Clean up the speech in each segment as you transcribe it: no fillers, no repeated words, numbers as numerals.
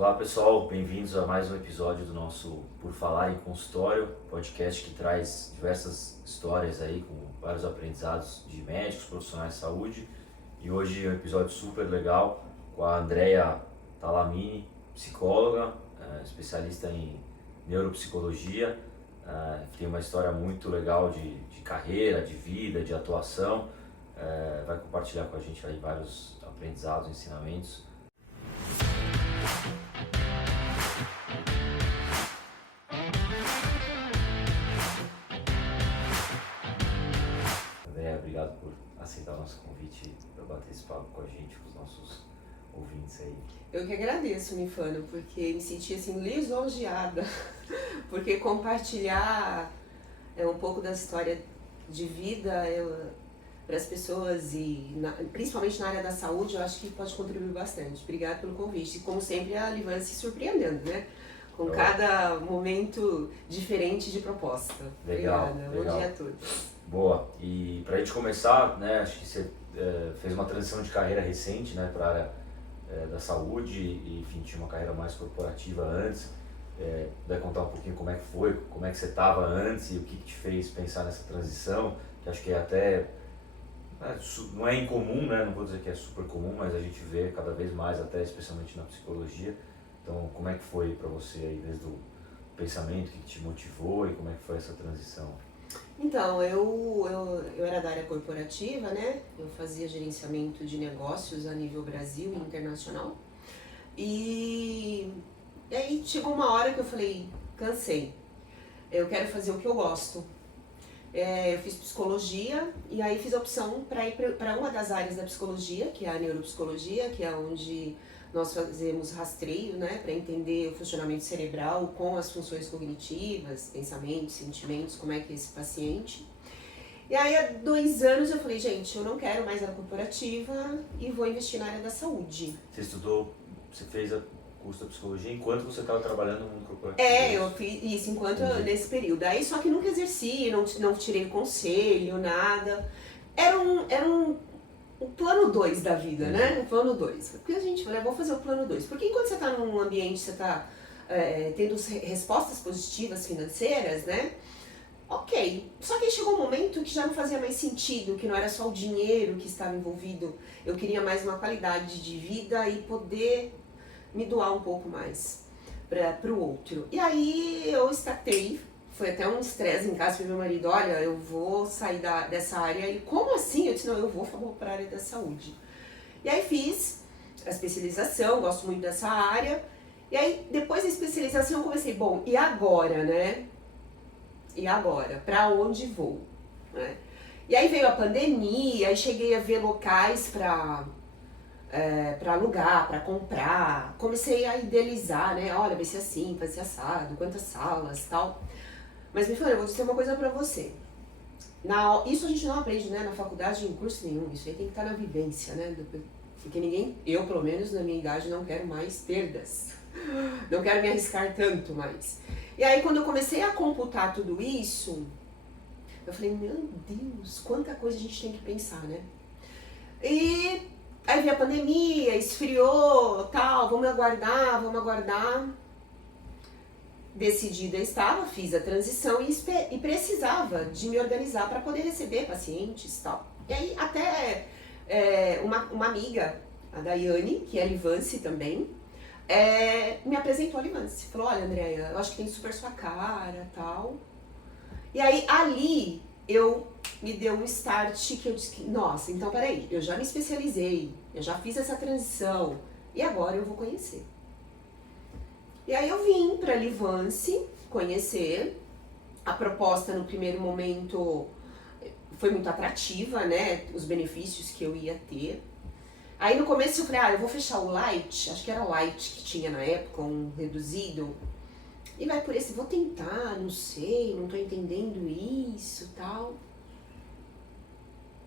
Olá pessoal, bem-vindos a mais um episódio do nosso Por Falar em Consultório, podcast que traz diversas histórias aí com vários aprendizados de médicos, profissionais de saúde. E hoje é um episódio super legal com a Andrea Talamini, psicóloga, especialista em neuropsicologia, que tem uma história muito legal de carreira, de vida, de atuação. Vai compartilhar com a gente aí vários aprendizados, ensinamentos. André, obrigado por aceitar o nosso convite para bater esse papo com a gente, com os nossos ouvintes aí. Eu que agradeço, Mifano, porque me senti assim lisonjeada, porque compartilhar um pouco da história de vida para as pessoas e principalmente na área da saúde, eu acho que pode contribuir bastante. Obrigada pelo convite. E como sempre, a Livância se surpreendendo, né? Com cada momento diferente de proposta. Legal, Obrigada. legal. Bom dia a todos. Boa. E para a gente começar, né, acho que você fez uma transição de carreira recente, né, para a área da saúde e, enfim, tinha uma carreira mais corporativa antes. Vai contar um pouquinho como é que foi, como é que você estava antes e o que te fez pensar nessa transição, que acho que é até... não é incomum, né? Não vou dizer que é super comum, mas a gente vê cada vez mais, até especialmente na psicologia. Então, como é que foi para você aí, desde o pensamento, o que te motivou e como é que foi essa transição? Então, eu era da área corporativa, né? Eu fazia gerenciamento de negócios a nível Brasil e internacional. E aí chegou uma hora que eu falei, cansei. Eu quero fazer o que eu gosto. Eu fiz psicologia e aí fiz a opção para ir para uma das áreas da psicologia, que é a neuropsicologia, que é onde nós fazemos rastreio, né, para entender o funcionamento cerebral com as funções cognitivas, pensamentos, sentimentos, como é que é esse paciente. E aí há 2 anos eu falei, gente, eu não quero mais área corporativa e vou investir na área da saúde. Você fez o curso da psicologia enquanto você estava trabalhando no mundo corporativo? Eu fiz isso nesse período. Aí só que nunca exerci, não tirei conselho, nada. Era um plano 2 da vida, né? O plano 2. Porque a gente falou, vou fazer o plano 2. Porque enquanto você está num ambiente, você está tendo respostas positivas financeiras, né? Ok. Só que aí chegou um momento que já não fazia mais sentido, que não era só o dinheiro que estava envolvido. Eu queria mais uma qualidade de vida e poder me doar um pouco mais para o outro. E aí eu startei. Foi até um estresse em casa, falei meu marido, olha, eu vou sair dessa área. E como assim? Eu disse, não, eu vou para a área da saúde. E aí fiz a especialização, gosto muito dessa área. E aí, depois da especialização, eu comecei, bom, e agora, né? E agora? Para onde vou? Né? E aí veio a pandemia, aí cheguei a ver locais para alugar, para comprar. Comecei a idealizar, né? Olha, vai ser assim, vai ser assado, quantas salas, tal. Mas me falou, eu vou dizer uma coisa pra você. Isso a gente não aprende, né, na faculdade, em curso nenhum. Isso aí tem que estar na vivência, né? Porque eu, pelo menos na minha idade, não quero mais perdas. Não quero me arriscar tanto mais. E aí, quando eu comecei a computar tudo isso, eu falei, meu Deus, quanta coisa a gente tem que pensar, né? E aí veio a pandemia, esfriou, tal, vamos aguardar. Decidida estava, fiz a transição e precisava de me organizar para poder receber pacientes e tal. E aí até uma amiga, a Daiane, que é Livância também, me apresentou a Livância. Falou, olha Andréia, eu acho que tem super sua cara e tal. E aí ali me deu um start que eu disse, nossa, então peraí, eu já me especializei, eu já fiz essa transição e agora eu vou conhecer. E aí eu vim para Livância conhecer. A proposta no primeiro momento foi muito atrativa, né? Os benefícios que eu ia ter. Aí no começo eu falei, eu vou fechar o Light, acho que era Light que tinha na época, um reduzido. E vai por esse, vou tentar, não sei, não tô entendendo isso e tal.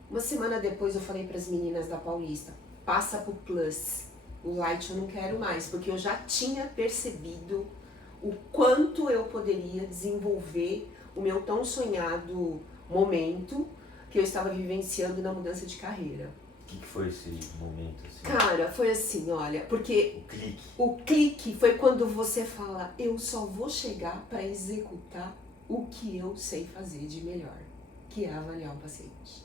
Uma semana depois eu falei para as meninas da Paulista, passa pro Plus. O Light eu não quero mais, porque eu já tinha percebido o quanto eu poderia desenvolver o meu tão sonhado momento que eu estava vivenciando na mudança de carreira. O que foi esse momento? Assim? Cara, foi assim, olha, porque O clique. o clique foi quando você fala, eu só vou chegar para executar o que eu sei fazer de melhor, que é avaliar o paciente.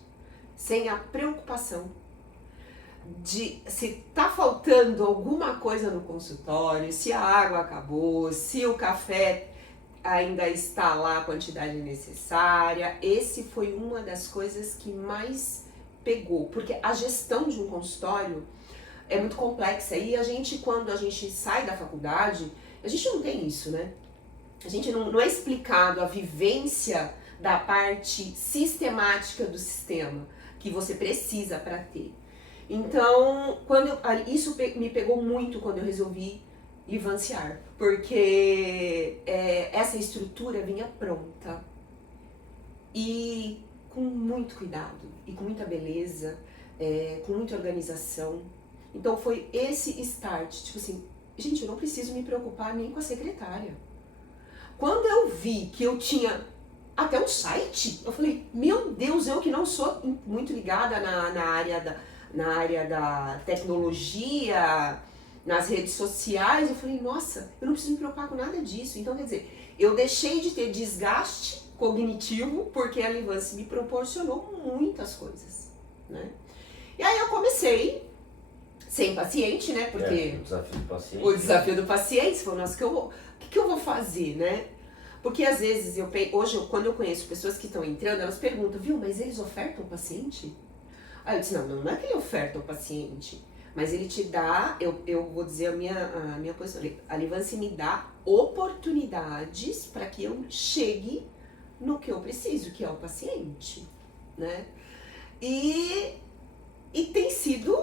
Sem a preocupação de se tá faltando alguma coisa no consultório, se a água acabou, se o café ainda está lá a quantidade necessária. Esse foi uma das coisas que mais pegou, porque a gestão de um consultório é muito complexa e a gente, quando a gente sai da faculdade, a gente não tem isso, né? A gente não é explicado a vivência da parte sistemática do sistema que você precisa para ter. Então, isso me pegou muito quando eu resolvi Livanciar, porque essa estrutura vinha pronta e com muito cuidado e com muita beleza, com muita organização. Então foi esse start, tipo assim, gente, eu não preciso me preocupar nem com a secretária. Quando eu vi que eu tinha até um site, eu falei, meu Deus, eu que não sou muito ligada na área da tecnologia, nas redes sociais, eu falei, nossa, eu não preciso me preocupar com nada disso. Então, quer dizer, eu deixei de ter desgaste cognitivo, porque a Livance me proporcionou muitas coisas, né? E aí eu comecei, sem paciente, né? Porque o desafio do paciente. O desafio do paciente, você falou, nossa, o que eu vou fazer, né? Porque às vezes, hoje, quando eu conheço pessoas que estão entrando, elas perguntam, viu, mas eles ofertam o paciente? Aí eu disse, não é que ele oferta o paciente, mas ele te dá, eu vou dizer a minha posição, a Livance me dá oportunidades para que eu chegue no que eu preciso, que é o paciente, né? E tem sido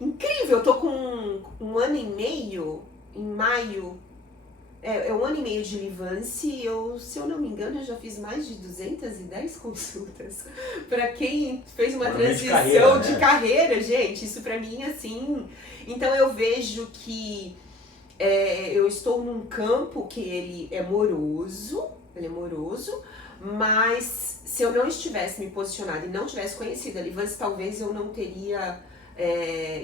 incrível, eu tô com um ano e meio, em maio, um ano e meio de Livance, se eu não me engano, eu já fiz mais de 210 consultas. Para quem fez uma transição de carreira, gente, isso para mim, assim... Então eu vejo que eu estou num campo que ele é moroso, mas se eu não estivesse me posicionado e não tivesse conhecido a Livance, talvez eu não teria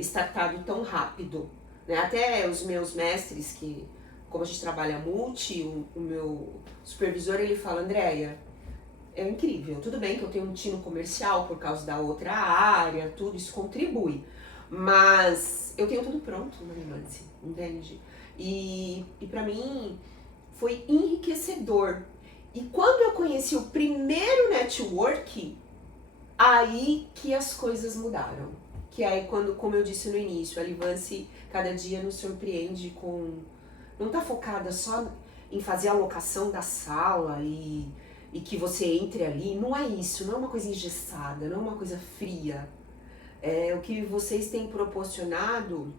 startado tão rápido, né? Até os meus mestres que... Como a gente trabalha multi, o meu supervisor, ele fala, Andréia, é incrível, tudo bem que eu tenho um tino comercial por causa da outra área, tudo isso contribui, mas eu tenho tudo pronto na Livance, entende? E pra mim foi enriquecedor. E quando eu conheci o primeiro network, aí que as coisas mudaram. Que aí quando, como eu disse no início, a Livance cada dia nos surpreende com... Não tá focada só em fazer a locação da sala e que você entre ali. Não é isso, não é uma coisa engessada, não é uma coisa fria. O que vocês têm proporcionado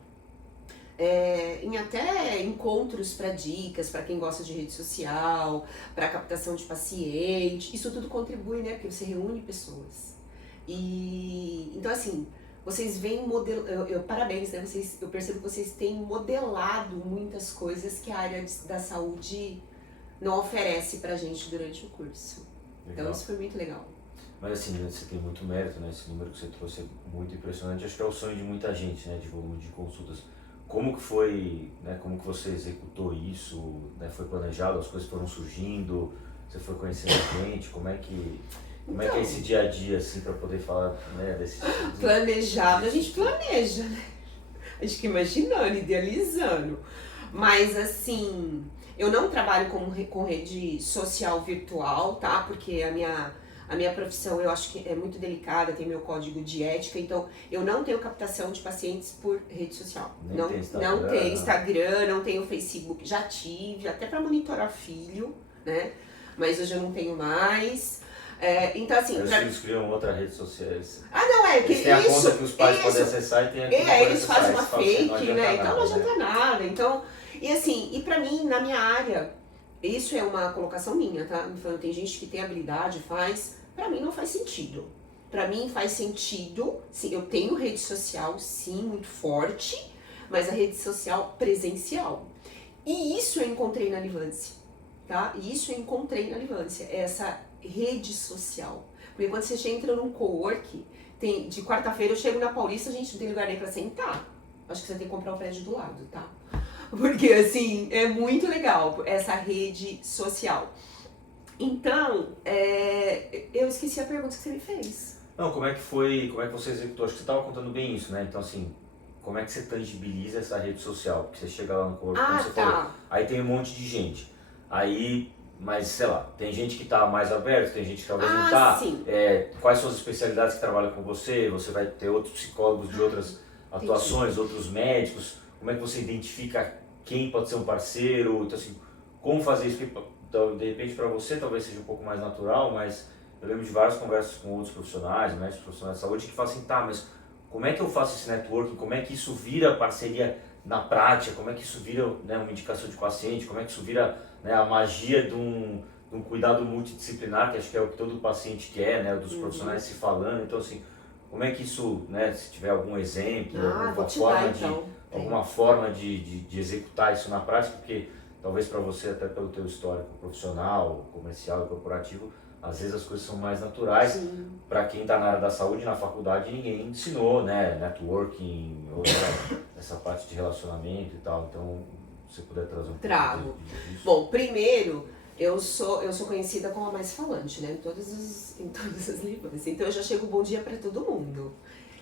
em até encontros para dicas, para quem gosta de rede social, para captação de paciente. Isso tudo contribui, né? Porque você reúne pessoas. Então, assim... Vocês vêm modelando, parabéns, né? Eu percebo que vocês têm modelado muitas coisas que a área da saúde não oferece pra gente durante o curso. Legal. Então isso foi muito legal. Mas assim, você tem muito mérito, né? Esse número que você trouxe é muito impressionante. Acho que é o sonho de muita gente, né? De volume de consultas. Como que foi, né? Como que você executou isso? Né? Foi planejado? As coisas foram surgindo? Você foi conhecendo a gente? Como é que é esse dia a dia, assim, para poder falar, né, desse... Planejado, a gente planeja, né? A gente fica imaginando, idealizando. Mas, assim, eu não trabalho com rede social virtual, tá? Porque a minha profissão, eu acho que é muito delicada, tem meu código de ética, então eu não tenho captação de pacientes por rede social. Não tenho Instagram, não tenho Facebook. Já tive, até para monitorar filho, né? Mas hoje eu não tenho mais... então assim... Os filhos criam outra rede social. Que eles têm a conta que os pais podem acessar e tem a conta eles fazem uma fake, né? Então não adianta nada. nada. Então, e assim, e pra mim, na minha área, isso é uma colocação minha, tá? Me falando, tem gente que tem habilidade, faz. Pra mim não faz sentido. Pra mim faz sentido, sim, eu tenho rede social, sim, muito forte, mas a rede social presencial. E isso eu encontrei na Livance, tá? Essa rede social. Porque quando você entra num cowork, de quarta-feira eu chego na Paulista, a gente não tem lugar nem pra sentar. Acho que você tem que comprar o prédio do lado, tá? Porque, assim, é muito legal essa rede social. Então, eu esqueci a pergunta que você me fez. Não, como é que você executou? Acho que você estava contando bem isso, né? Então, assim, como é que você tangibiliza essa rede social? Porque você chega lá no corpo, como você falou, aí tem um monte de gente. Aí, mas sei lá, tem gente que está mais aberta, tem gente que talvez não está. Quais são as especialidades que trabalham com você? Você vai ter outros psicólogos de outras atuações, outros médicos. Como é que você identifica quem pode ser um parceiro? Então, assim, como fazer isso? Então, de repente, para você talvez seja um pouco mais natural, mas eu lembro de várias conversas com outros profissionais, médicos profissionais de saúde, que falam assim, tá, mas como é que eu faço esse networking? Como é que isso vira parceria na prática? Como é que isso vira, né, uma indicação de paciente? Como é que isso vira, né, a magia de um cuidado multidisciplinar, que acho que é o que todo paciente quer, né, dos profissionais se falando. Então, assim, como é que isso, né, se tiver algum exemplo, alguma forma de executar isso na prática, porque talvez para você, até pelo teu histórico profissional, comercial e corporativo, às vezes as coisas são mais naturais. Para quem está na área da saúde, na faculdade ninguém ensinou, né, networking, ou essa parte de relacionamento e tal. Então, se você puder trazer um pouco disso. Bom, primeiro, eu sou conhecida como a mais falante, né, em todas as línguas. Então eu já chego bom dia para todo mundo.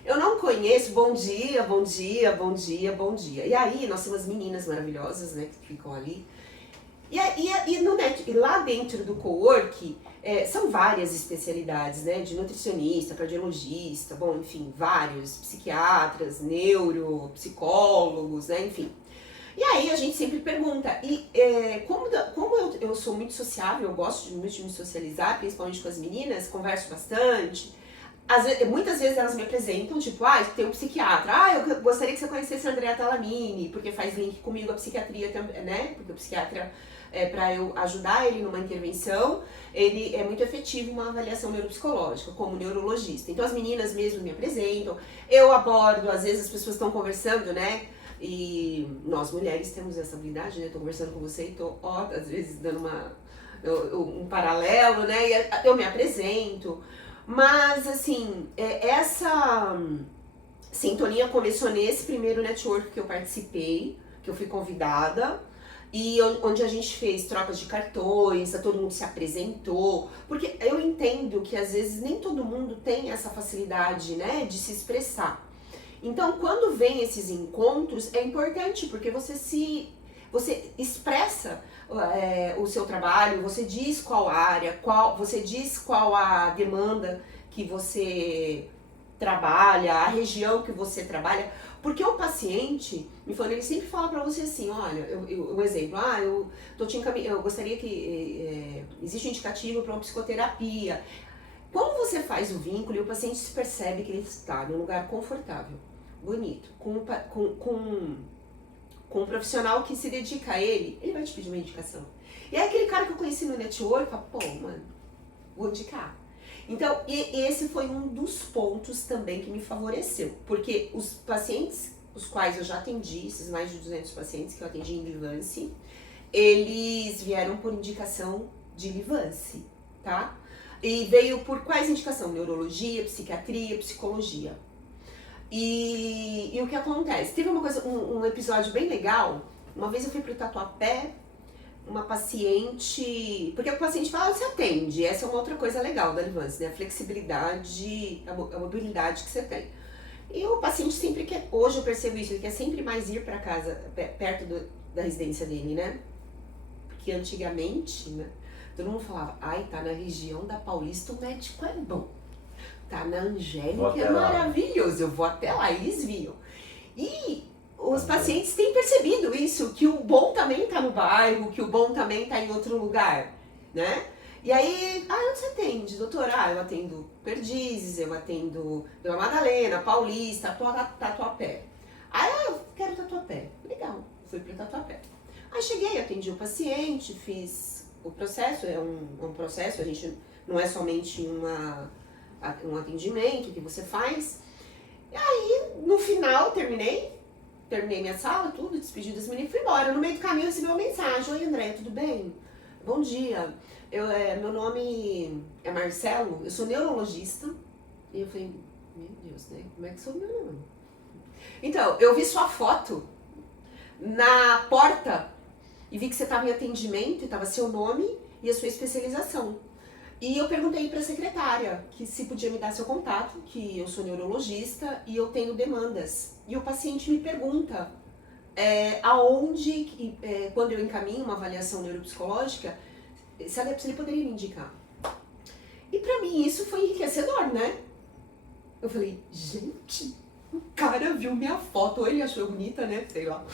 Eu não conheço bom dia, bom dia, bom dia, bom dia. E aí, nós temos meninas maravilhosas, né, que ficam ali. E lá dentro do cowork, são várias especialidades, né, de nutricionista, cardiologista, bom, enfim, vários, psiquiatras, psicólogos, né, enfim. E aí a gente sempre pergunta, como eu sou muito sociável, eu gosto muito de me socializar, principalmente com as meninas, converso bastante. Muitas vezes elas me apresentam, tipo, tem um psiquiatra, eu gostaria que você conhecesse a Andrea Talamini, porque faz link comigo a psiquiatria também, né, porque o psiquiatra, para eu ajudar ele numa intervenção, ele é muito efetivo em uma avaliação neuropsicológica, como neurologista. Então as meninas mesmo me apresentam, eu abordo, às vezes as pessoas estão conversando, né, e nós mulheres temos essa habilidade, né, tô conversando com você e tô, às vezes dando um paralelo, né, e eu me apresento. Mas, assim, essa sintonia começou nesse primeiro network que eu participei, que eu fui convidada, e onde a gente fez trocas de cartões, todo mundo se apresentou, porque eu entendo que às vezes nem todo mundo tem essa facilidade, né, de se expressar. Então, quando vem esses encontros, é importante, porque você expressa o seu trabalho, você diz qual área, você diz qual a demanda que você trabalha, a região que você trabalha, porque o paciente, ele sempre fala pra você assim, olha, um exemplo, eu gostaria que existe um indicativo para uma psicoterapia. Quando você faz o vínculo e o paciente se percebe que ele está num lugar confortável, bonito, com um profissional que se dedica a ele vai te pedir uma indicação. E aí aquele cara que eu conheci no network, fala, mano, vou indicar. Então, esse foi um dos pontos também que me favoreceu, porque os pacientes, os quais eu já atendi, esses mais de 200 pacientes que eu atendi em Livance, eles vieram por indicação de Livance, tá? E veio por quais indicação? Neurologia, psiquiatria, psicologia. E o que acontece? Teve um episódio bem legal. Uma vez eu fui pro Tatuapé, uma paciente... Porque o paciente fala, você atende. Essa é uma outra coisa legal da Livance, né? A flexibilidade, a mobilidade que você tem. E o paciente sempre quer... Hoje eu percebo isso, ele quer sempre mais ir pra casa, perto da residência dele, né? Porque antigamente, né? Todo mundo falava, tá na região da Paulista, o médico é bom. Tá na Angélica, é maravilhoso, eu vou até lá, eles viam. E os pacientes têm percebido isso, que o bom também tá no bairro, que o bom também tá em outro lugar, né? E aí, onde você atende, doutor? Eu atendo Perdizes, eu atendo Vila Madalena, Paulista, Tatuapé. Eu quero Tatuapé. Legal, fui pro Tatuapé. Aí cheguei, atendi o paciente, fiz o processo, é um processo, a gente não é somente um atendimento que você faz. E aí, no final, terminei minha sala, tudo, despedi das meninas e fui embora. No meio do caminho, eu recebi uma mensagem. Oi, André, tudo bem? Bom dia. Meu nome é Marcelo, eu sou neurologista. E eu falei, meu Deus, né? Como é que sou meu nome? Então, eu vi sua foto na porta e vi que você estava em atendimento, e estava seu nome e a sua especialização. E eu perguntei para a secretária que se podia me dar seu contato, que eu sou neurologista e eu tenho demandas. E o paciente me pergunta aonde, quando eu encaminho uma avaliação neuropsicológica, se ele poderia me indicar. E para mim isso foi enriquecedor, né? Eu falei, gente, o cara viu minha foto, ou ele achou eu bonita, né? Sei lá.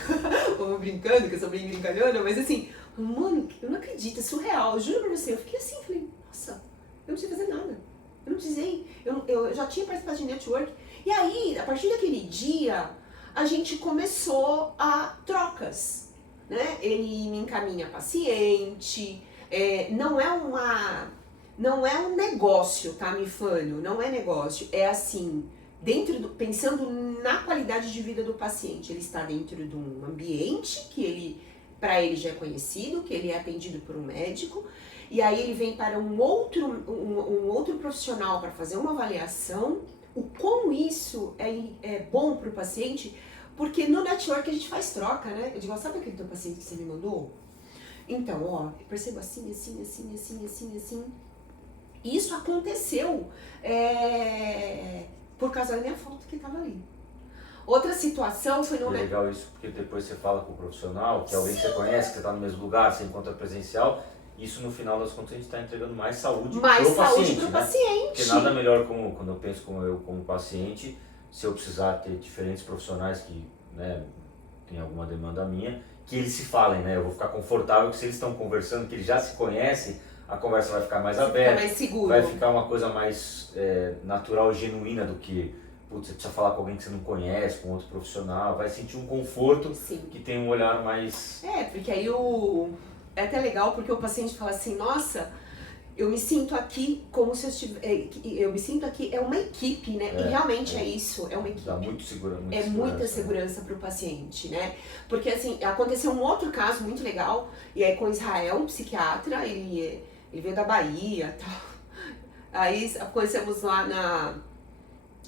Ou brincando, que eu sou bem brincalhona, mas assim, mano, eu não acredito, é surreal. Eu juro pra você, eu fiquei assim, falei, nossa, eu não precisei fazer nada. Eu não precisei, eu já tinha participado de network. E aí, a partir daquele dia, a gente começou a trocas, né? Ele me encaminha paciente, não é um negócio, tá, Mifânio? Não é negócio, é assim, pensando na qualidade de vida do paciente. Ele está dentro de um ambiente que para ele já é conhecido, que ele é atendido por um médico, e aí ele vem para um outro profissional para fazer uma avaliação. O como isso é bom para o paciente, porque no network a gente faz troca, né? Eu digo, sabe aquele teu paciente que você me mandou? Então, ó, eu percebo assim. Isso aconteceu por causa da minha foto que estava ali. Outra situação foi no... É legal isso, porque depois você fala com o profissional, que é alguém que você conhece, que você está no mesmo lugar, você encontra presencial, isso no final das contas a gente está entregando mais saúde pro paciente. Porque nada melhor, quando eu penso como paciente, se eu precisar ter diferentes profissionais que, né, tem alguma demanda minha, que eles se falem, né? Eu vou ficar confortável que se eles estão conversando, que eles já se conhecem, a conversa vai ficar mais aberta, mais seguro. Vai ficar uma coisa mais natural e genuína do que, putz, você precisa falar com alguém que você não conhece, com outro profissional, vai sentir um conforto. Sim. Que tem um olhar mais... porque aí é até legal porque o paciente fala assim, nossa, eu me sinto aqui como se eu estivesse... Eu me sinto aqui, é uma equipe, né? E realmente é isso, é uma equipe. Dá muita segurança. Muita segurança para o paciente, né? Porque assim, aconteceu um outro caso muito legal, e aí com Israel, um psiquiatra, ele veio da Bahia e tal. Aí conhecemos lá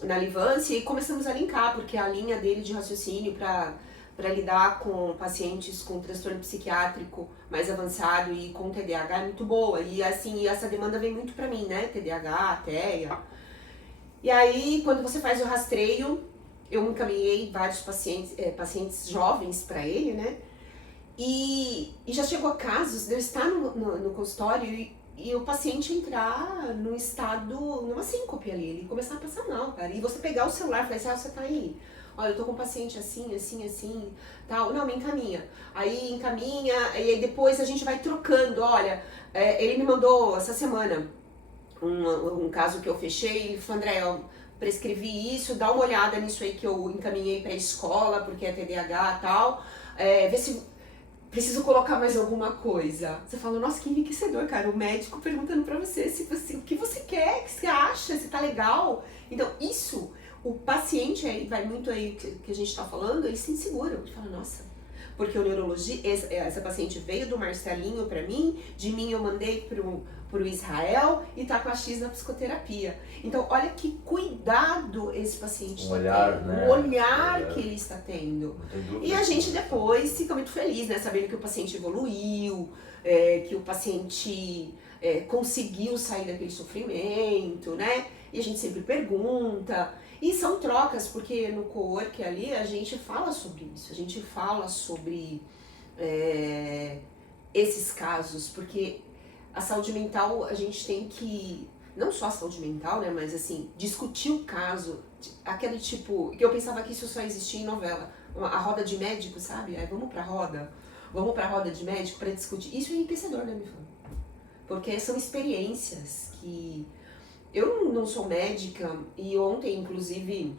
na Livance e começamos a linkar, porque a linha dele de raciocínio para lidar com pacientes com transtorno psiquiátrico mais avançado e com TDAH é muito boa. E assim, essa demanda vem muito para mim, né? TDAH, TEA. E aí, quando você faz o rastreio, eu encaminhei vários pacientes jovens para ele, né? E já chegou a casos de eu estar no consultório e o paciente entrar num estado, numa síncope ali, ele começar a passar mal, cara. E você pegar o celular e falar assim, você tá aí, olha, eu tô com um paciente assim, tal. Não, me encaminha. Aí encaminha, e aí depois a gente vai trocando, olha, ele me mandou essa semana um caso que eu fechei, ele falou, André, eu prescrevi isso, dá uma olhada nisso aí que eu encaminhei pra escola, porque é TDAH e tal, vê se preciso colocar mais alguma coisa. Você fala, nossa, que enriquecedor, cara, o médico perguntando pra você o que você quer, o que você acha, se tá legal. Então, isso, o paciente aí, vai muito aí que a gente tá falando, ele se insegura, ele fala, nossa, porque o neurologista, essa paciente veio do Marcelinho pra mim, de mim eu mandei pro Israel e tá com a X na psicoterapia. Então, olha que cuidado esse paciente está tendo, né? O olhar que ele está tendo. E a gente depois fica muito feliz, né? Sabendo que o paciente evoluiu, que o paciente conseguiu sair daquele sofrimento, né? E a gente sempre pergunta. E são trocas, porque no cowork ali a gente fala sobre isso, a gente fala sobre esses casos, porque a saúde mental a gente tem que, não só a saúde mental, né, mas assim, discutir o caso, aquele tipo, que eu pensava que isso só existia em novela, a roda de médico, sabe? Vamos pra roda de médico para discutir. Isso é enriquecedor, né, me fala? Porque são experiências que... Eu não sou médica e ontem, inclusive,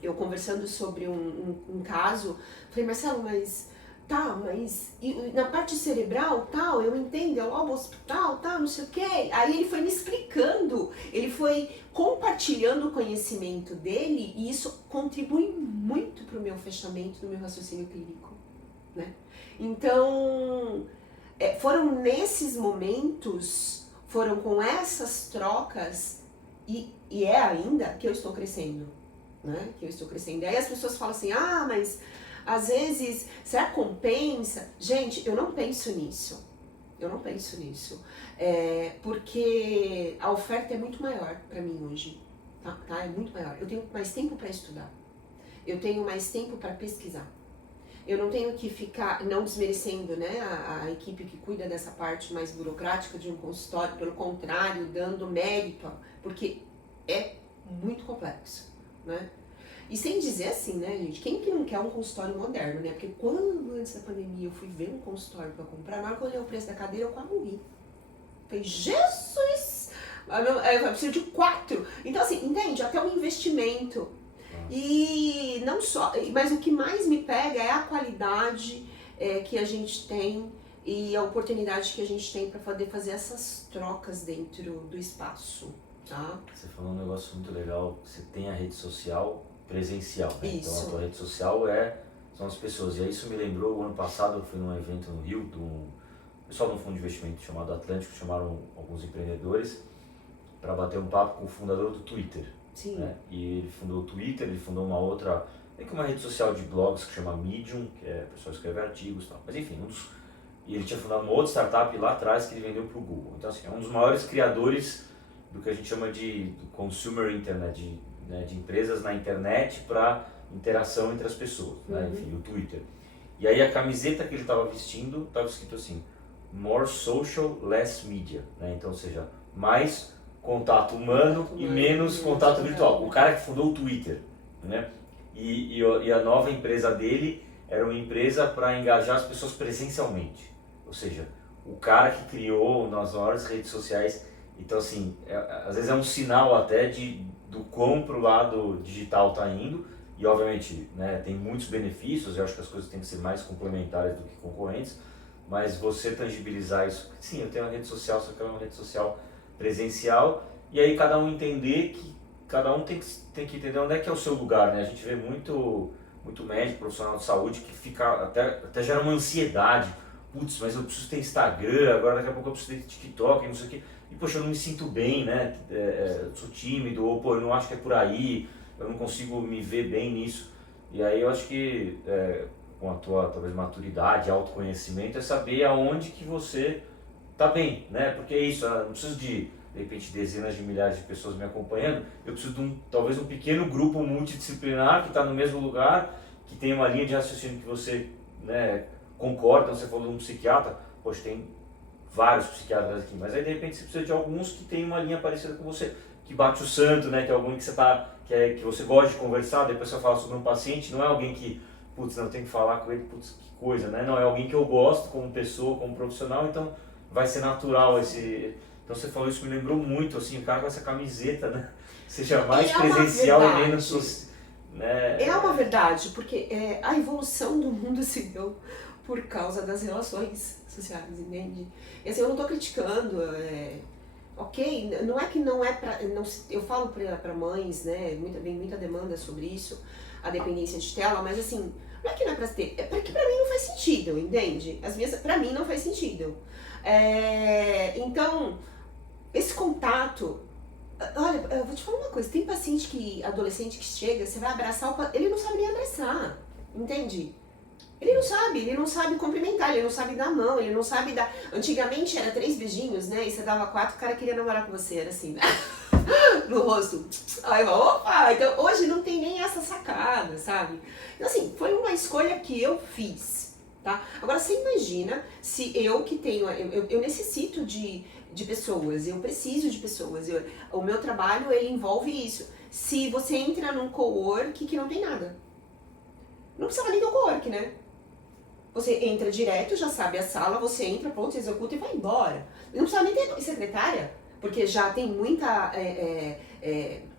eu conversando sobre um caso, falei, Marcelo, mas e na parte cerebral, tal, eu entendo, é logo hospital, tal, não sei o quê. Aí ele foi me explicando, ele foi compartilhando o conhecimento dele e isso contribui muito para o meu fechamento do meu raciocínio clínico, né? Então, foram nesses momentos, foram com essas trocas E é ainda que eu estou crescendo, né? Que eu estou crescendo. E aí as pessoas falam assim, mas às vezes, será que compensa? Gente, eu não penso nisso. Eu não penso nisso. Porque a oferta é muito maior para mim hoje. Tá? É muito maior. Eu tenho mais tempo para estudar. Eu tenho mais tempo para pesquisar. Eu não tenho que ficar, não desmerecendo, né, a equipe que cuida dessa parte mais burocrática de um consultório, pelo contrário, dando mérito, porque é muito complexo, né? E sem dizer assim, né, gente, quem que não quer um consultório moderno, né? Porque quando, antes da pandemia, eu fui ver um consultório para comprar, na hora que eu olhei o preço da cadeira, eu quase morri. Falei, Jesus! Eu preciso de 4. Então, assim, entende? Até um investimento. E não só, mas o que mais me pega é a qualidade que a gente tem e a oportunidade que a gente tem para poder fazer essas trocas dentro do espaço, tá? Você falou um negócio muito legal, você tem a rede social presencial, né? Isso. Então a tua rede social são as pessoas. E aí isso me lembrou, o ano passado eu fui num evento no Rio, pessoal de um fundo de investimento chamado Atlântico, chamaram alguns empreendedores para bater um papo com o fundador do Twitter. Sim. Né? E ele fundou o Twitter, ele fundou uma outra, uma rede social de blogs que chama Medium, que é o pessoal escreve artigos e tal. Mas enfim, e ele tinha fundado uma outra startup lá atrás que ele vendeu para o Google. Então assim, é um dos maiores criadores do que a gente chama de consumer internet, de empresas na internet para interação entre as pessoas, né? Enfim, o Twitter. E aí a camiseta que ele estava vestindo estava escrito assim, more social, less media, né? Então, ou seja, mais contato humano e menos contato virtual. O cara que fundou o Twitter, né? E a nova empresa dele era uma empresa para engajar as pessoas presencialmente. Ou seja, o cara que criou nas maiores redes sociais. Então, assim, às vezes é um sinal até do quão pro lado digital tá indo. E, obviamente, né, tem muitos benefícios. Eu acho que as coisas têm que ser mais complementares do que concorrentes. Mas você tangibilizar isso. Sim, eu tenho uma rede social, só que ela é uma rede social presencial, e aí cada um entender que cada um tem que entender onde é que é o seu lugar, né? A gente vê muito médico, profissional de saúde que fica até gera uma ansiedade. Putz, mas eu preciso ter Instagram, agora daqui a pouco eu preciso ter TikTok, não sei o quê. E poxa, eu não me sinto bem, né? Sou tímido, ou pô, eu não acho que é por aí, eu não consigo me ver bem nisso. E aí eu acho que com a tua talvez maturidade, autoconhecimento, é saber aonde que você tá bem, né? Porque é isso, eu não preciso de repente, dezenas de milhares de pessoas me acompanhando, eu preciso de talvez um pequeno grupo multidisciplinar que está no mesmo lugar, que tem uma linha de raciocínio que você, né, concorda. Então, você falou de um psiquiatra, poxa, tem vários psiquiatras aqui, mas aí de repente você precisa de alguns que tem uma linha parecida com você, que bate o santo, né, que é alguém que você que você gosta de conversar. Depois você fala sobre um paciente, não é alguém que, putz, não, eu tenho que falar com ele, putz, que coisa, né? Não, é alguém que eu gosto como pessoa, como profissional, então vai ser natural esse... Então você falou isso, me lembrou muito, assim, o cara com essa camiseta, né? Seja mais presencial e menos... Né? É uma verdade, porque a evolução do mundo se deu por causa das relações sociais, entende? E assim, eu não estou criticando, ok, não é que não é pra... eu falo para mães, né, vem muita demanda sobre isso, a dependência de tela, mas assim, não é que não é para ter, é porque para mim não faz sentido, entende? Para mim não faz sentido. Então, esse contato, olha, eu vou te falar uma coisa, tem paciente adolescente que chega, você vai abraçar, ele não sabe nem abraçar, entende? Ele não sabe cumprimentar, ele não sabe dar mão, ele não sabe dar... Antigamente era 3 beijinhos, né, e você dava 4, o cara queria namorar com você, era assim, né? No rosto. Aí eu, opa, então hoje não tem nem essa sacada, sabe? Então assim, foi uma escolha que eu fiz, tá? Agora você imagina se eu que tenho, eu necessito de pessoas, eu preciso de pessoas, o meu trabalho ele envolve isso. Se você entra num cowork que não tem nada, não precisava nem do cowork, né? Você entra direto, já sabe a sala, você entra, pronto, executa e vai embora. Não precisa nem ter secretária, porque já tem muita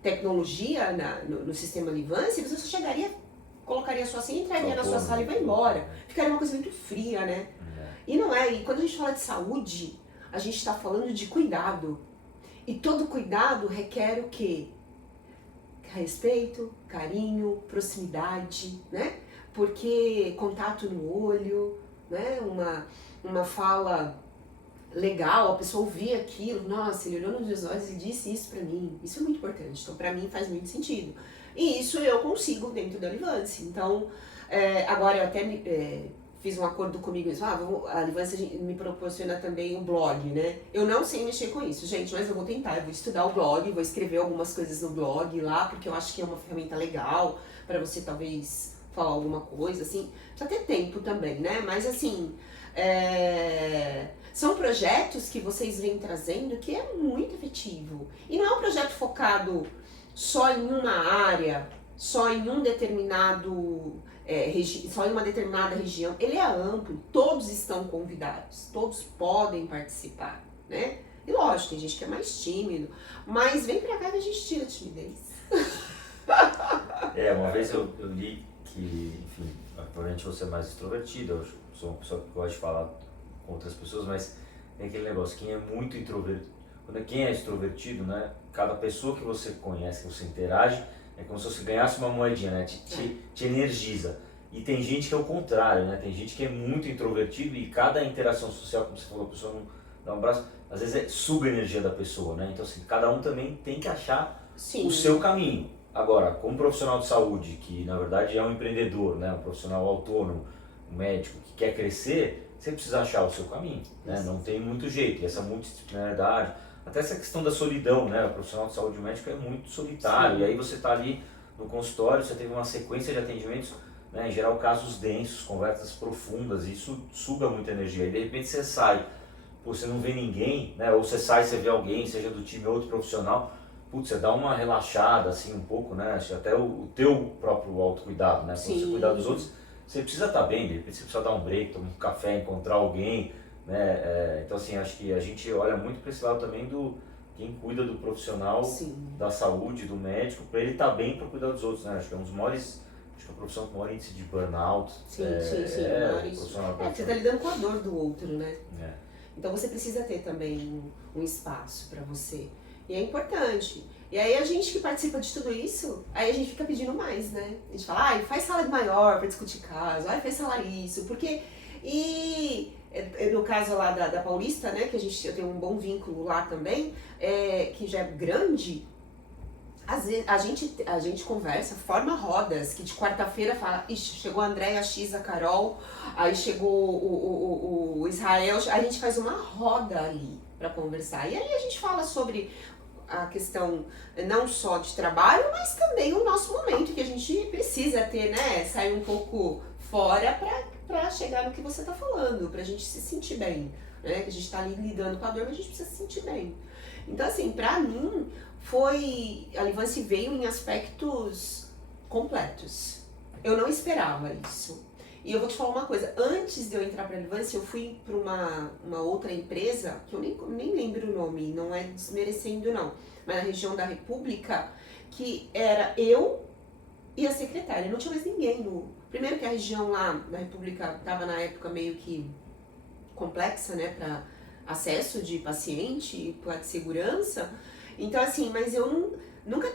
tecnologia no sistema Livance, você só chegaria, colocaria a sua senha, entraria na sua sala e vai embora. Ficaria uma coisa muito fria, né? E não é, e quando a gente fala de saúde, a gente está falando de cuidado. E todo cuidado requer o quê? Respeito, carinho, proximidade, né? Porque contato no olho, né? Uma fala legal, a pessoa ouvir aquilo, nossa, ele olhou nos meus olhos e disse isso pra mim. Isso é muito importante, então pra mim faz muito sentido. E isso eu consigo dentro da Livance. Então, agora eu até fiz um acordo comigo mesmo, a Livance me proporciona também um blog, né? Eu não sei mexer com isso, gente, mas eu vou tentar, eu vou estudar o blog, vou escrever algumas coisas no blog lá, porque eu acho que é uma ferramenta legal pra você talvez falar alguma coisa, assim. Precisa ter tempo também, né? Mas assim, são projetos que vocês vêm trazendo que é muito efetivo. E não é um projeto focado só em uma área, só em um determinado, só em uma determinada região. Ele é amplo, todos estão convidados, todos podem participar, né? E lógico, tem gente que é mais tímido, mas vem pra cá que a gente tira a timidez. Uma vez eu li que, enfim, provavelmente você é mais extrovertida, eu sou uma pessoa que gosta de falar com outras pessoas, mas tem aquele negócio, quem é muito introvertido, quem é extrovertido, né, cada pessoa que você conhece, que você interage, é como se você ganhasse uma moedinha, né, te energiza. E tem gente que é o contrário, né, tem gente que é muito introvertido e cada interação social, como você falou, a pessoa não dá um abraço, às vezes suga a energia da pessoa, né, então assim, cada um também tem que achar o seu caminho. Agora, como profissional de saúde, que na verdade é um empreendedor, né, um profissional autônomo, um médico que quer crescer, você precisa achar o seu caminho, né? Não tem muito jeito, e essa multidisciplinaridade, até essa questão da solidão, né? O profissional de saúde médico é muito solitário, e aí você está ali no consultório, você teve uma sequência de atendimentos, né? Em geral casos densos, conversas profundas, e isso suga muita energia, e de repente você sai, você não vê ninguém, né? Ou você sai, você vê alguém, seja do time ou outro profissional, putz, você dá uma relaxada assim um pouco, né? Até o teu próprio autocuidado, né? Quando você cuidar dos outros, você precisa estar bem, de repente você precisa dar um break, tomar um café, encontrar alguém, né? Então assim, acho que a gente olha muito para esse lado também do quem cuida do profissional da saúde, do médico, para ele estar bem para cuidar dos outros, né? Acho que é um dos maiores, acho que é a profissão com maior índice de burnout. Sim. Você está lidando com a dor do outro, né? Então você precisa ter também um espaço para você. E é importante. E aí a gente que participa de tudo isso, aí a gente fica pedindo mais, né? A gente fala, faz sala maior para discutir caso, faz sala isso, porque... E no caso lá da Paulista, né, que eu tenho um bom vínculo lá também, que já é grande, a gente conversa, forma rodas, que de quarta-feira fala, ixi, chegou a Andréia, a X, a Carol, aí chegou o Israel, a gente faz uma roda ali para conversar. E aí a gente fala sobre a questão não só de trabalho, mas também o nosso momento que a gente precisa ter, né? Sair um pouco fora para chegar no que você tá falando, pra gente se sentir bem, né? Que a gente tá ali lidando com a dor, mas a gente precisa se sentir bem. Então, assim, pra mim, a Livance veio em aspectos completos. Eu não esperava isso. E eu vou te falar uma coisa, antes de eu entrar pra Livance, eu fui pra uma outra empresa, que eu nem lembro o nome, não é desmerecendo não, mas na região da República, que era eu e a secretária, não tinha mais ninguém. Primeiro que a região lá da República estava na época meio que complexa, né, pra acesso de paciente, para segurança, então assim, mas eu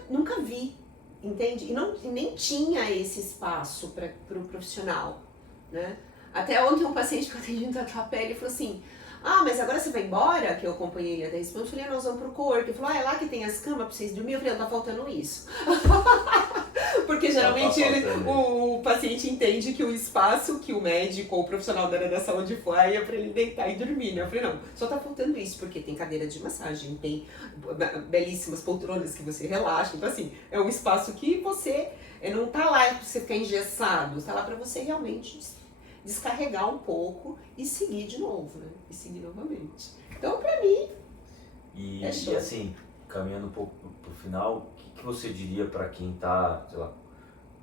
nunca vi, entende? E nem tinha esse espaço para o profissional. Né? Até ontem um paciente que eu atendi no Tatuapé, ele falou assim, mas agora você vai embora? Que eu acompanhei ele até responde, eu falei, nós vamos pro co-work. Ele falou, é lá que tem as camas pra vocês dormirem? Eu falei, tá faltando isso. Porque geralmente o paciente entende que o espaço que o médico ou o profissional da área da saúde for é pra ele deitar e dormir, né? Eu falei, não, só tá faltando isso, porque tem cadeira de massagem, tem belíssimas poltronas que você relaxa. Então assim, é um espaço que você não tá lá pra você ficar engessado, tá lá pra você realmente descarregar um pouco e seguir de novo, né? E seguir novamente. Então, pra mim, é show. E assim, caminhando um pouco pro final, o que você diria para quem tá, sei lá,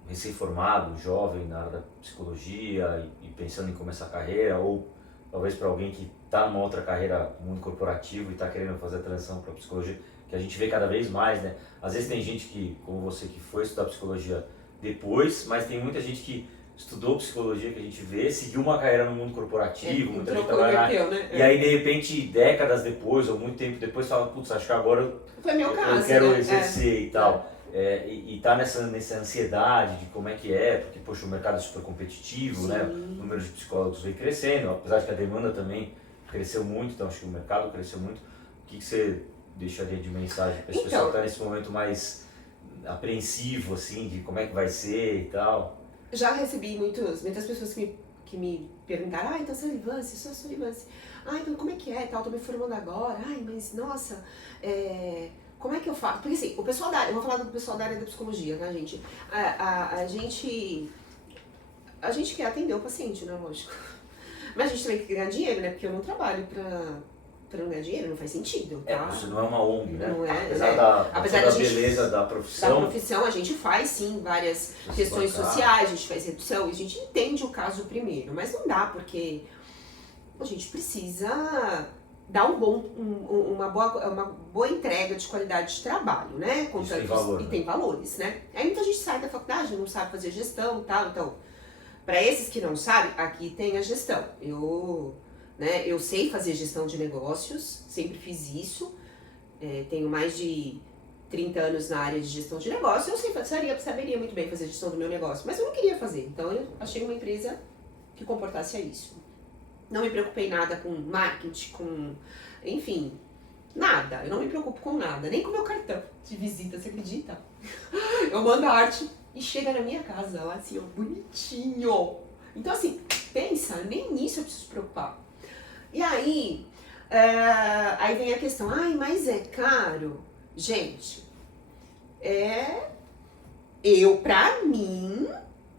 recém-formado, jovem na área da psicologia e pensando em começar a carreira, ou talvez para alguém que tá numa outra carreira no mundo corporativo e tá querendo fazer a transição para psicologia, que a gente vê cada vez mais, né? Às vezes tem gente que, como você, que foi estudar psicologia depois, mas tem muita gente que estudou psicologia, que a gente vê, seguiu uma carreira no mundo corporativo, muita gente trabalha, né? E aí de repente, décadas depois, ou muito tempo depois, fala, putz, acho que agora eu quero exercer e tal. E tá nessa ansiedade de como é que é, porque poxa, o mercado é super competitivo, né? O número de psicólogos vem crescendo, apesar de que a demanda também cresceu muito, então acho que o mercado cresceu muito. O que você deixaria de mensagem para esse Então, pessoal que está nesse momento mais apreensivo, assim, de como é que vai ser e tal? já recebi muitas pessoas que me perguntaram, então você é Livance, eu sou Livance. Então como é que é, tal, tô me formando agora, mas nossa, como é que eu faço? Porque assim, eu vou falar do pessoal da área da psicologia, tá, gente? A gente quer atender o paciente, né, lógico. Mas a gente também quer ganhar dinheiro, né, porque eu não trabalho pra não ganhar dinheiro, não faz sentido, tá? Isso não é uma ONG, né? Não é, Apesar da beleza da profissão. Da profissão, a gente faz sim várias questões sociais, a gente faz redução, e a gente entende o caso primeiro, mas não dá, porque a gente precisa dar uma boa entrega de qualidade de trabalho, né? E tem valores, né? Aí muita gente sai da faculdade, não sabe fazer gestão e tal, então, para esses que não sabem, aqui tem a gestão. Eu sei fazer gestão de negócios, sempre fiz isso, tenho mais de 30 anos na área de gestão de negócios, saberia muito bem fazer gestão do meu negócio, mas eu não queria fazer, então eu achei uma empresa que comportasse a isso. Não me preocupei nada com marketing, enfim, nada, eu não me preocupo com nada, nem com meu cartão de visita, você acredita? Eu mando a arte e chega na minha casa, lá assim, ó, bonitinho. Então assim, pensa, nem nisso eu preciso preocupar. E aí, aí vem a questão, mas é caro? Gente, pra mim,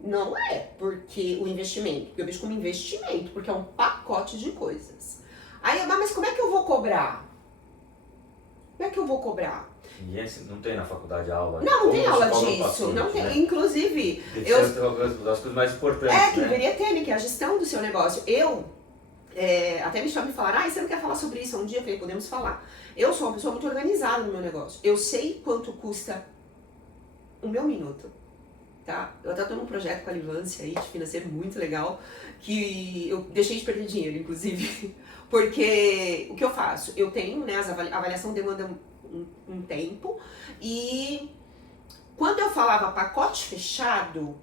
não é, porque o investimento, eu vejo como investimento, porque é um pacote de coisas. Aí, mas como é que eu vou cobrar? Como é que eu vou cobrar? Não tem na faculdade aula. Não tem aula disso, não tem, né? Inclusive... das coisas mais importantes, que deveria ter, né, que é a gestão do seu negócio. Até me chamam e falaram, você não quer falar sobre isso um dia? Eu falei, podemos falar. Eu sou uma pessoa muito organizada no meu negócio. Eu sei quanto custa o meu minuto, tá? Eu até tô num projeto com a Livance aí, de financeiro muito legal, que eu deixei de perder dinheiro, inclusive, porque o que eu faço? Eu tenho, né, a avaliação demanda um tempo, e quando eu falava pacote fechado,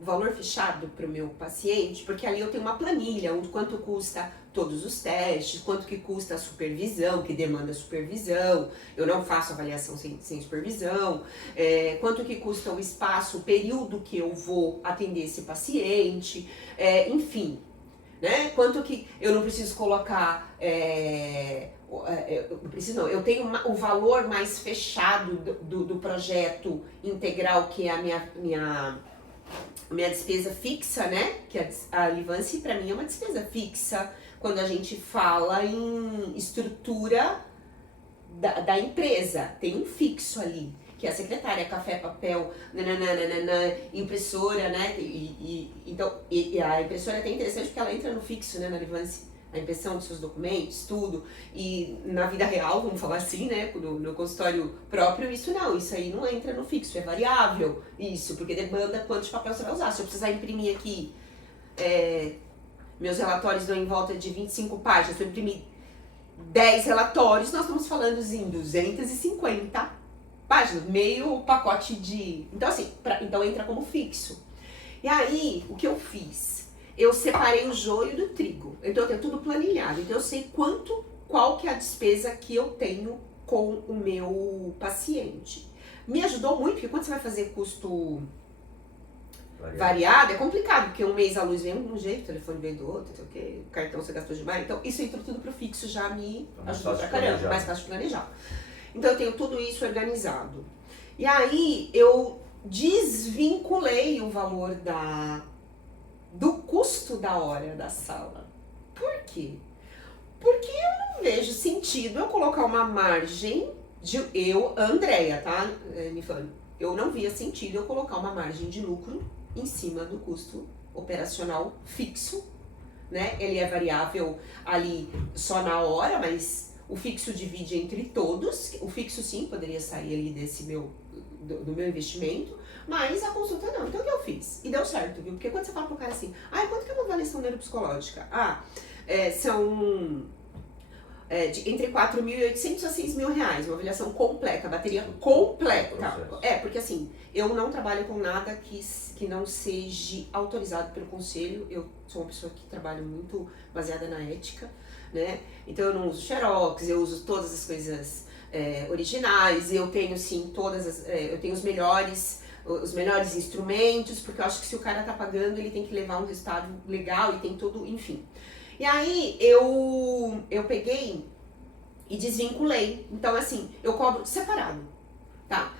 valor fechado para o meu paciente, porque ali eu tenho uma planilha, quanto custa todos os testes, quanto que custa a supervisão, que demanda supervisão, eu não faço avaliação sem supervisão, quanto que custa o espaço, o período que eu vou atender esse paciente, enfim, né? Quanto que eu não preciso colocar... eu tenho o valor mais fechado do projeto integral, que é a minha despesa fixa, né? Que a Livance, para mim, é uma despesa fixa quando a gente fala em estrutura da empresa. Tem um fixo ali, que é a secretária, café, papel, impressora, né? Então, a impressora é até interessante porque ela entra no fixo, né, na Livance. A impressão dos seus documentos, tudo, e na vida real, vamos falar assim, né, no consultório próprio, isso aí não entra no fixo, é variável, isso, porque demanda quanto de papel você vai usar. Se eu precisar imprimir aqui, meus relatórios dão em volta de 25 páginas, se eu imprimir 10 relatórios, nós estamos falando em 250 páginas, meio pacote de... Então assim, então entra como fixo. E aí, o que eu fiz? Eu separei o joio do trigo, então eu tenho tudo planilhado, então eu sei qual que é a despesa que eu tenho com o meu paciente. Me ajudou muito, porque quando você vai fazer custo variado, é complicado, porque um mês a luz vem de um jeito, o telefone vem do outro, não sei o quê, o cartão você gastou demais, então isso entrou tudo pro fixo, já me ajudou pra caramba, mais fácil de planejar. Então eu tenho tudo isso organizado. E aí eu desvinculei o valor do custo da hora da sala. Por quê? Porque eu não vejo sentido eu colocar uma margem Andréia, tá? Me falando, eu não via sentido eu colocar uma margem de lucro em cima do custo operacional fixo, né? Ele é variável ali só na hora, mas o fixo divide entre todos. O fixo sim poderia sair ali do meu investimento, mas a consulta não. Então o que eu fiz? E deu certo, viu? Porque quando você fala pro cara assim, quanto que é uma avaliação neuropsicológica? São entre 4.800 a 6.000 reais, uma avaliação completa, bateria completa. Porque assim, eu não trabalho com nada que não seja autorizado pelo conselho. Eu sou uma pessoa que trabalha muito baseada na ética, né? Então eu não uso xerox, eu uso todas as coisas originais, eu tenho sim eu tenho os melhores instrumentos, porque eu acho que se o cara tá pagando, ele tem que levar um resultado legal e tem tudo, enfim. E aí eu peguei e desvinculei. Então assim, eu cobro separado, tá?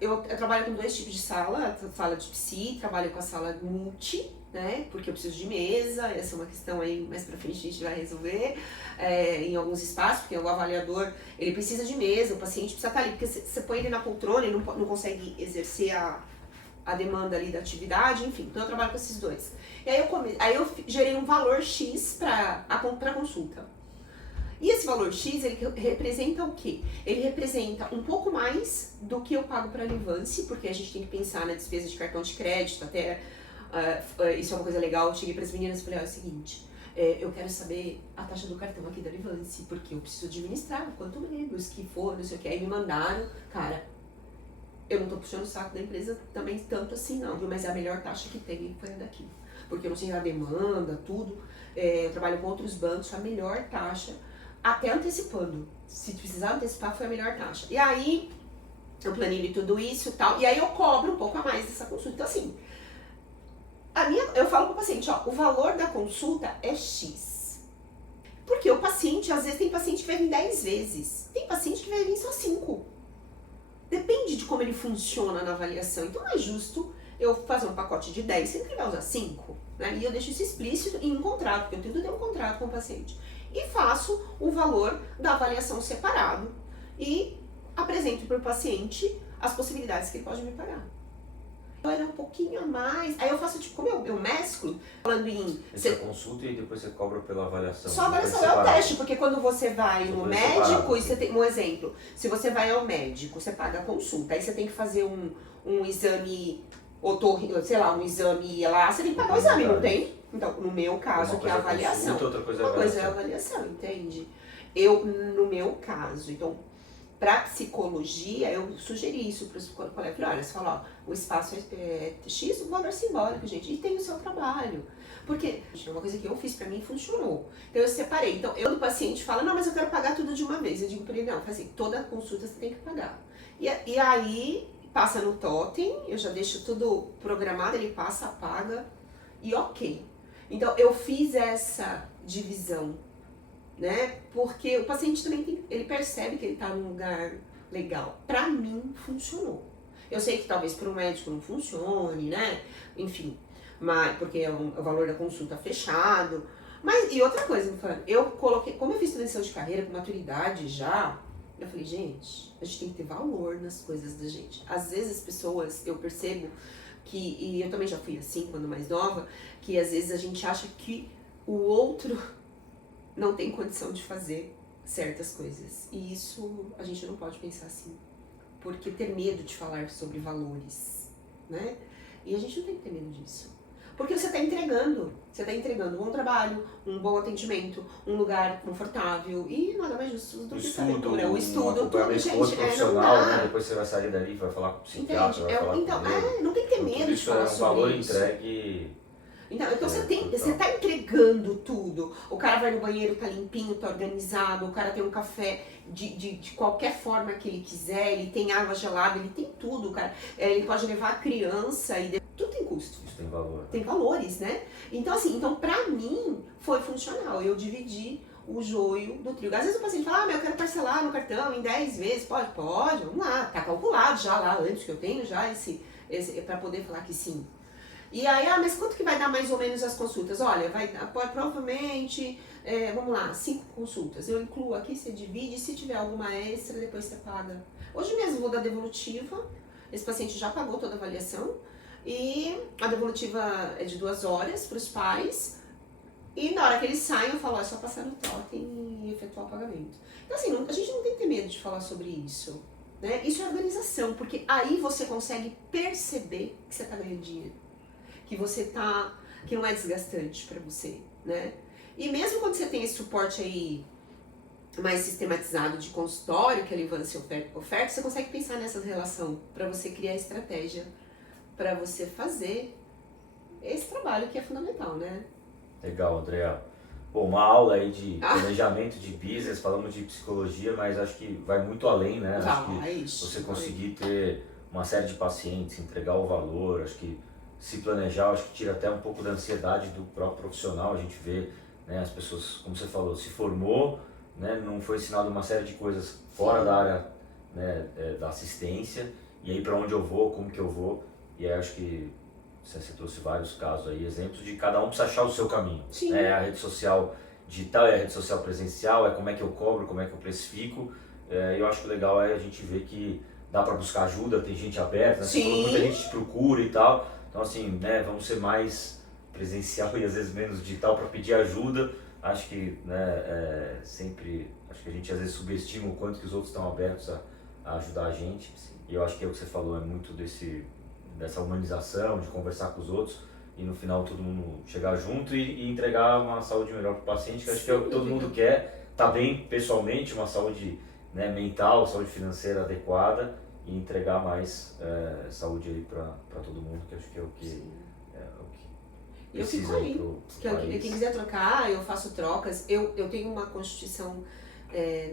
Eu trabalho com 2 tipos de sala de psi, trabalho com a sala multi, né? Porque eu preciso de mesa, essa é uma questão aí mais pra frente a gente vai resolver em alguns espaços, porque o avaliador, ele precisa de mesa, o paciente precisa estar ali, porque você põe ele na poltrona, ele não consegue exercer a demanda ali da atividade, enfim. Então eu trabalho com esses 2. E aí eu gerei um valor X pra consulta. E esse valor X, ele representa o quê? Ele representa um pouco mais do que eu pago para a Livance, porque a gente tem que pensar na despesa de cartão de crédito, até isso é uma coisa legal. Eu cheguei para as meninas e falei, é o seguinte, eu quero saber a taxa do cartão aqui da Livance, porque eu preciso administrar quanto menos que for, não sei o que. Aí me mandaram, cara, eu não tô puxando o saco da empresa também tanto assim não, viu? Mas é a melhor taxa que tem foi a daqui. Porque eu não sei a demanda, tudo. Eu trabalho com outros bancos, a melhor taxa, até antecipando. Se precisar antecipar, foi a melhor taxa. E aí, eu planilho tudo isso e tal, e aí eu cobro um pouco a mais dessa consulta. Então assim, eu falo pro paciente, ó, o valor da consulta é X. Porque o paciente, às vezes tem paciente que vai vir 10 vezes, tem paciente que vai vir só 5. Depende de como ele funciona na avaliação. Então é justo eu fazer um pacote de 10, sendo que ele vai usar 5, né? E eu deixo isso explícito em um contrato, porque eu tenho que ter um contrato com o paciente. E faço o valor da avaliação separado e apresento para o paciente as possibilidades que ele pode me pagar. Então era um pouquinho a mais. Aí eu faço tipo, como eu mesclo, falando em... Você consulta e depois você cobra pela avaliação. Só a avaliação é o teste, porque quando você vai no médico, e você tem um exemplo, se você vai ao médico, você paga a consulta, aí você tem que fazer um exame, um exame lá, você tem que pagar o exame, não tem? Então, no meu caso, que é a avaliação. Outra coisa uma coisa é a avaliação, entende? No meu caso, então, pra psicologia, eu sugeri isso para os colegas. Olha, você fala, ó, o espaço é X, o valor simbólico, gente, e tem o seu trabalho. Porque é uma coisa que eu fiz pra mim e funcionou. Então eu separei. Então, o paciente fala, não, mas eu quero pagar tudo de uma vez. Eu digo pra ele, não, assim, toda consulta você tem que pagar. E aí, passa no totem, eu já deixo tudo programado, ele passa, paga e ok. Então, eu fiz essa divisão, né? Porque o paciente também ele percebe que ele tá num lugar legal. Pra mim, funcionou. Eu sei que talvez para um médico não funcione, né? Enfim, mas porque é o valor da consulta fechado. Mas, e outra coisa, eu coloquei, como eu fiz transição de carreira com maturidade já, eu falei, gente, a gente tem que ter valor nas coisas da gente. Às vezes as pessoas, eu percebo que, e eu também já fui assim quando mais nova, que às vezes a gente acha que o outro não tem condição de fazer certas coisas. E isso a gente não pode pensar assim. Porque ter medo de falar sobre valores, né? E a gente não tem que ter medo disso. Porque você está entregando um bom trabalho, um bom atendimento, um lugar confortável e nada mais justo do que essa aventura. O estudo, tudo, gente, não dá. Né? Depois você vai sair dali e vai falar com o psiquiatra, vai falar então, com não tem que ter medo de falar sobre isso. Isso é um valor entregue... Então você tá entregando tudo. O cara vai no banheiro, tá limpinho, tá organizado, o cara tem um café de qualquer forma que ele quiser, ele tem água gelada, ele tem tudo, cara. Ele pode levar a criança e tudo tem custo. Isso tem valor. Tem valores, né? Então assim, pra mim foi funcional. Eu dividi o joio do trigo. Às vezes o paciente fala, mas eu quero parcelar no cartão em 10 vezes. Pode, vamos lá. Tá calculado já lá antes que eu tenho já esse pra poder falar que sim. E aí, mas quanto que vai dar mais ou menos as consultas? Olha, vai dar provavelmente, vamos lá, 5 consultas. Eu incluo aqui, você divide, se tiver alguma extra, depois você paga. Hoje mesmo vou dar devolutiva, esse paciente já pagou toda a avaliação, e a devolutiva é de 2 horas para os pais, e na hora que eles saem eu falo, é só passar no totem e efetuar o pagamento. Então assim, a gente não tem que ter medo de falar sobre isso, né? Isso é organização, porque aí você consegue perceber que você está ganhando dinheiro. Que não é desgastante pra você, né? E mesmo quando você tem esse suporte aí mais sistematizado de consultório que a Livance oferta, você consegue pensar nessa relação para você criar estratégia, para você fazer esse trabalho que é fundamental, né? Legal, Andrea. Bom, uma aula aí de planejamento de business, falamos de psicologia, mas acho que vai muito além, né? Acho que você conseguir ter uma série de pacientes, entregar o valor, acho que se planejar, acho que tira até um pouco da ansiedade do próprio profissional. A gente vê, né, as pessoas, como você falou, se formou, né, não foi ensinado uma série de coisas fora da área, né, da assistência, e aí para onde eu vou, como que eu vou, e aí acho que você trouxe vários casos aí, exemplos de cada um precisa achar o seu caminho. É a rede social digital, é a rede social presencial, é como é que eu cobro, como é que eu precifico. Eu acho que o legal é a gente ver que dá para buscar ajuda, tem gente aberta, né? Muita gente te procura e tal. Então assim, né, vamos ser mais presencial e às vezes menos digital para pedir ajuda. Acho que, né, sempre, acho que a gente às vezes subestima o quanto que os outros estão abertos a ajudar a gente. E eu acho que é o que você falou, é muito dessa humanização, de conversar com os outros e no final todo mundo chegar junto e entregar uma saúde melhor para o paciente, que acho que é o que todo mundo quer, tá bem pessoalmente, uma saúde, né, mental, saúde financeira adequada e entregar mais saúde aí para todo mundo, que acho que é o que precisa aí pro país. Quem quiser trocar, eu faço trocas. Eu tenho uma constituição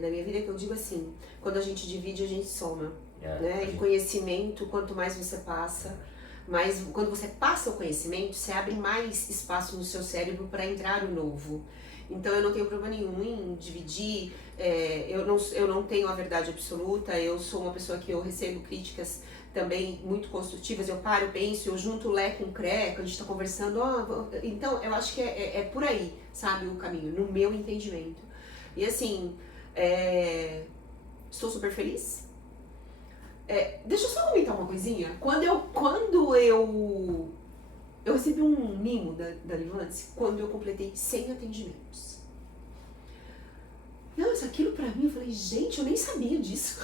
na minha vida que eu digo assim, quando a gente divide, a gente soma. Né? E conhecimento, quanto mais você passa, mais quando você passa o conhecimento, você abre mais espaço no seu cérebro para entrar o novo. Então eu não tenho problema nenhum em dividir, eu não tenho a verdade absoluta, eu sou uma pessoa que eu recebo críticas também muito construtivas, eu paro, penso, eu junto o Lé com o Cré, quando a gente está conversando, então eu acho que é por aí, sabe, o caminho, no meu entendimento. E assim, estou super feliz. Deixa eu só comentar uma coisinha. Quando eu recebi um mimo da Livance, quando eu completei 100 atendimentos. Nossa, aquilo pra mim, eu falei, gente, eu nem sabia disso.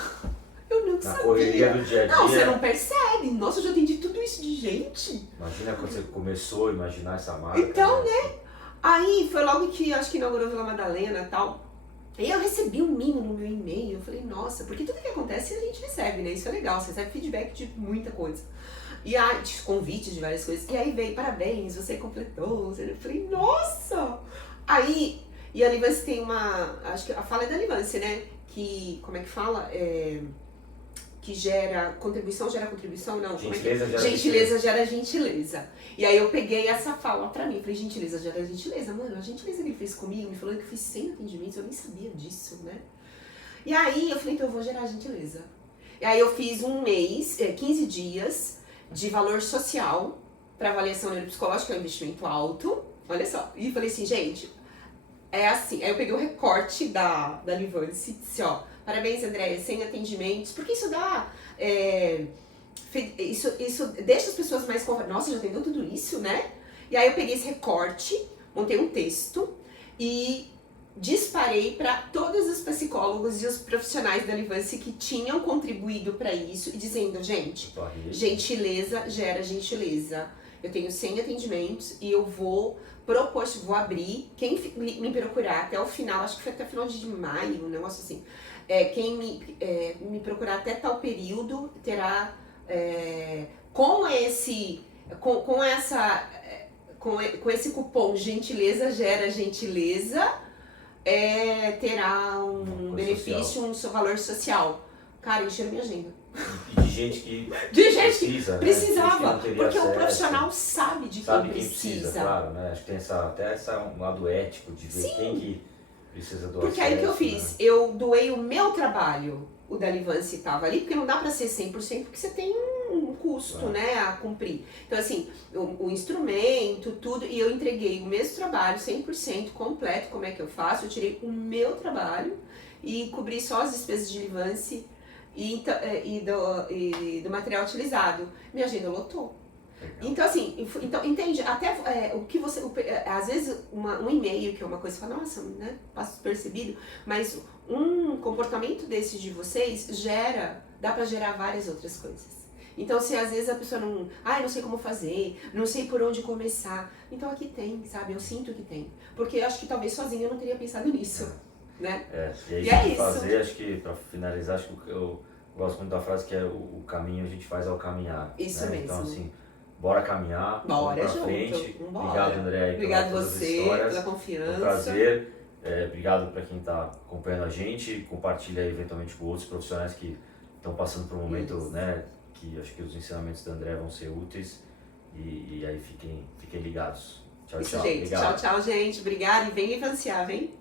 Eu não sabia. Na correria do dia a dia. Não, você não percebe. Nossa, eu já atendi tudo isso de gente. Imagina quando você começou a imaginar essa marca. Então, né? Aí foi logo que, acho que inaugurou Vila Madalena e tal. Aí eu recebi um mimo no meu e-mail, eu falei, nossa, porque tudo que acontece a gente recebe, né? Isso é legal, você recebe feedback de muita coisa. E aí, convites de várias coisas. E aí veio, parabéns, você completou. Eu falei, nossa! Aí, e a Livance tem acho que a fala é da Livance, né? Que, como é que fala? Que gera contribuição, não. Gentileza gera gentileza. E aí eu peguei essa fala pra mim, falei, gentileza gera gentileza. Mano, a gentileza que ele fez comigo, me falando que eu fiz 100 atendimentos, eu nem sabia disso, né? E aí eu falei, então eu vou gerar gentileza. E aí eu fiz um mês, 15 dias de valor social pra avaliação neuropsicológica, é um investimento alto, olha só. E falei assim, gente, é assim. Aí eu peguei o recorte da Livance e disse, ó, parabéns, Andréia, 100 atendimentos, porque isso dá... Isso deixa as pessoas mais confortáveis. Nossa, já atendeu tudo isso, né? E aí eu peguei esse recorte, montei um texto e disparei para todos os psicólogos e os profissionais da Livance que tinham contribuído para isso e dizendo, gente, gentileza gera gentileza. Eu tenho 100 atendimentos e eu vou abrir, quem me procurar até o final, acho que foi até o final de maio, um negócio assim, quem me procurar até tal período terá, com esse cupom gentileza gera gentileza, terá um benefício, um valor social. Cara, encheram minha agenda. E de gente que precisava, né? Porque acesso, o profissional sabe de quem precisa. Claro, né? Acho que tem até um lado ético de ver quem que precisa do Porque acesso, aí o que eu fiz? Né? Eu doei o meu trabalho, o da Livance estava ali, porque não dá pra ser 100%, porque você tem um custo, né, a cumprir. Então assim, o instrumento, tudo, e eu entreguei o mesmo trabalho, 100% completo, como é que eu faço? Eu tirei o meu trabalho e cobri só as despesas de Livance e do material utilizado. Minha agenda lotou. Então, assim, entende? Até o que você. Às vezes, um e-mail, que é uma coisa, você fala, nossa, né? Passa despercebido, mas um comportamento desse de vocês dá pra gerar várias outras coisas. Então, se às vezes a pessoa não sei como fazer, não sei por onde começar, então aqui tem, sabe? Eu sinto que tem. Porque eu acho que talvez sozinha eu não teria pensado nisso. né? E é E isso é que isso. fazer, acho que pra finalizar, acho que eu gosto muito da frase que é o caminho a gente faz ao caminhar. Isso né? mesmo. Então assim, bora caminhar, Bora vamos pra junto. frente. Vambora. Obrigado, André, aí Obrigado todas as você histórias. pela Foi confiança. um prazer. Obrigado para quem está acompanhando a gente. Compartilha aí, eventualmente com outros profissionais que estão passando por um momento, né, que acho que os ensinamentos da André vão ser úteis. E aí fiquem ligados. Tchau, Isso, tchau. gente. Obrigado. Tchau, tchau, gente. Obrigada e vem vivenciar, vem?